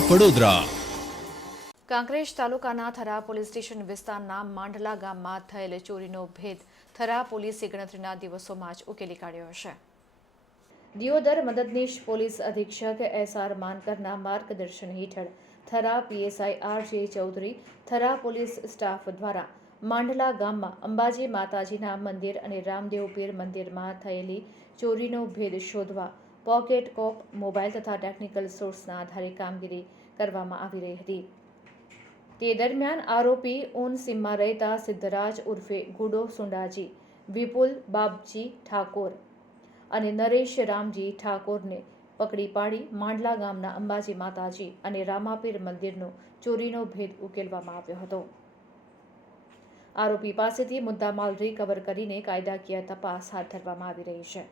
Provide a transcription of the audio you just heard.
વડોદરા કાંકરેજ તાલુકાના Thara police station વિસ્તારના માંડલા ગામમાં થયેલ ચોરીનો ભેદ થરા પોલીસે ગણતરીના દિવસોમાં જ ઉકેલી કાઢ્યો છે દિયોદર મદદનીશ પોલીસ અધિક્ષક એસ આર માનકરના માર્ગદર્શન હેઠળ થરા પીએસઆઈ આર જે ચૌધરી, થરા પોલીસ સ્ટાફ દ્વારા માંડલા ગામમાં અંબાજી માતાજીના મંદિર અને રામદેવ પીર મંદિરમાં થયેલી ચોરીનો ભેદ શોધવા પોકેટ કોપ, મોબાઈલ તથા ટેકનિકલ સોર્સના આધારે કામગીરી કરવામાં આવી રહી હતી. તે દરમિયાન આરોપી ઓન સીમમાં રહેતા સિદ્ધરાજ ઉર્ફે ગુડો સુંડાજી, વિપુલ બાબજી ઠાકોર અને નરેશ રામજી ઠાકોરને પકડી પાડી માંડલા ગામના અંબાજી માતાજી અને રામાપીર મંદિરનો ચોરીનો ભેદ ઉકેલવામાં આવ્યો હતો. આરોપી પાસેથી મુદ્દામાલ રિકવર કરીને કાયદાકીય તપાસ હાથ ધરવામાં આવી રહી છે.